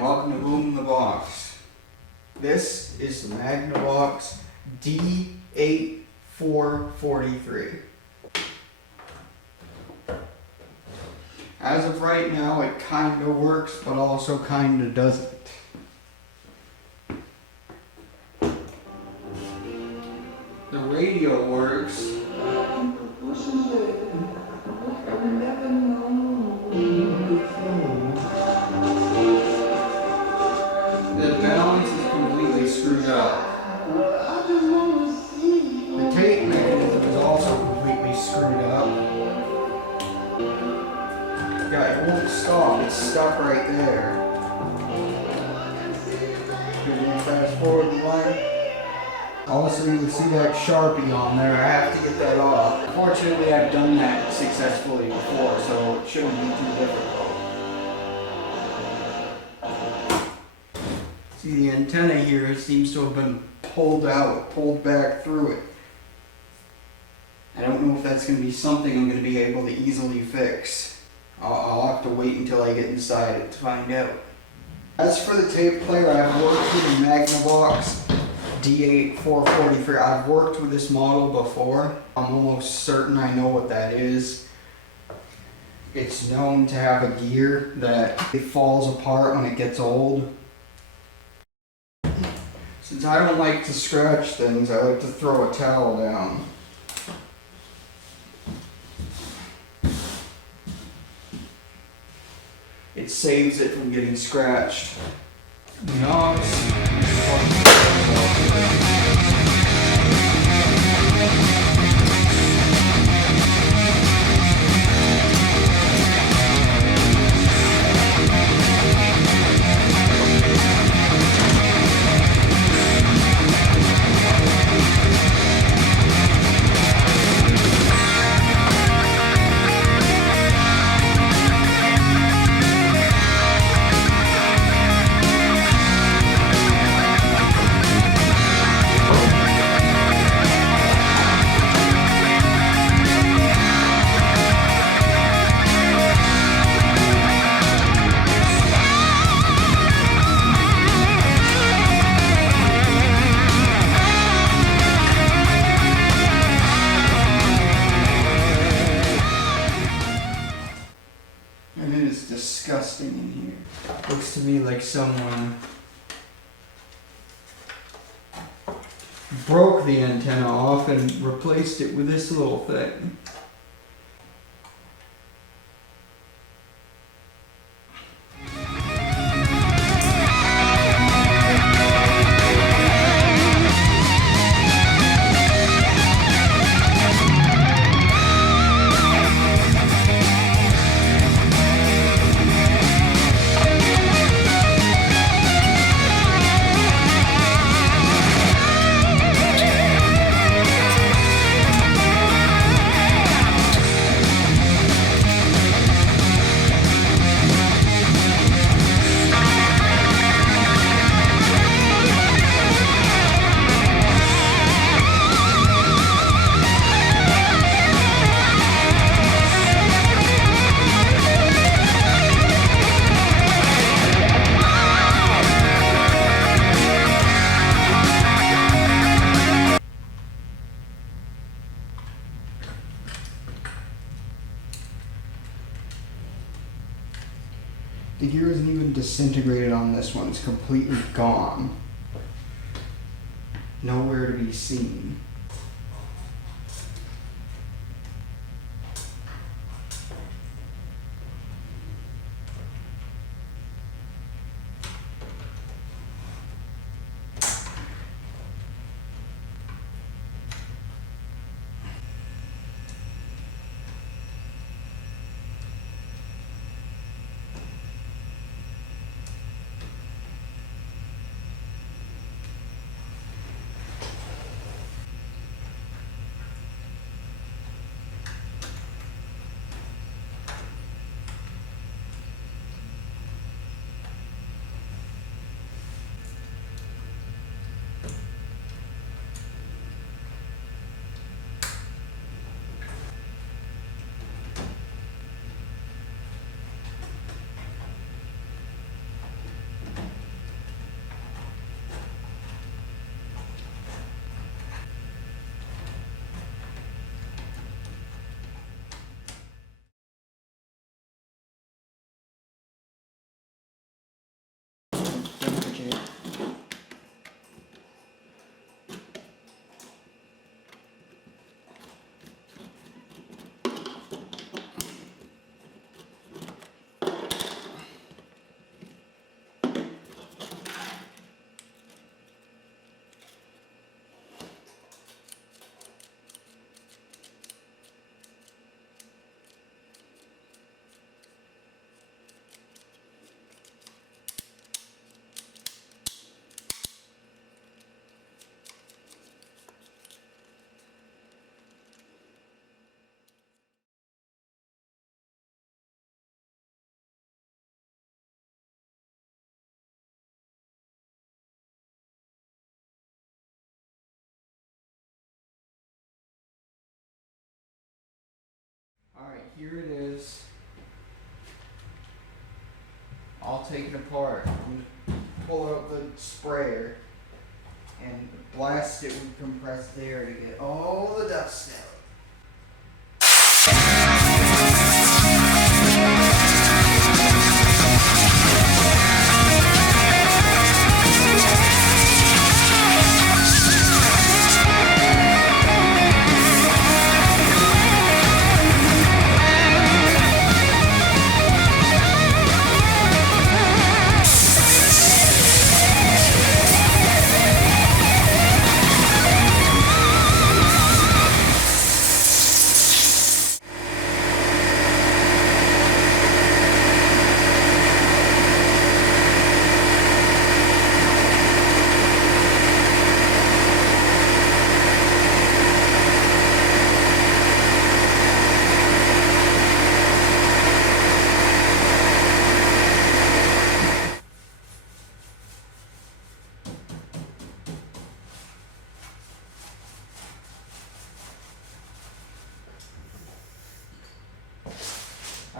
and welcome to Boom in the Box. This is the Magnavox D8443. As of right now, it kinda works, but also kinda doesn't. The radio works. The balance is completely screwed up. The tape mechanism is also completely screwed up. Yeah, it won't stop. It's stuck right there. Can you fast forward one? Also, you can see that Sharpie on there. I have to get that off. Fortunately, I've done that successfully before, so it shouldn't be too difficult. See, the antenna here seems to have been pulled back through it. I don't know if that's going to be something I'm going to be able to easily fix. I'll have to wait until I get inside it to find out. As for the tape player, I've worked with the Magnavox D8443. I've worked with this model before. I'm almost certain I know what that is. It's known to have a gear that it falls apart when it gets old. Since I don't like to scratch things, I like to throw a towel down. It saves it from getting scratched. And it is disgusting in here. Looks to me like someone broke the antenna off and replaced it with this little thing. The gear isn't even disintegrated on this one, it's completely gone. Nowhere to be seen. here it is. All taken apart. I'm gonna pull out the sprayer and blast it with compressed air to get all the dust out.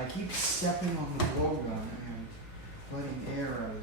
I keep stepping on the blowgun and letting air out of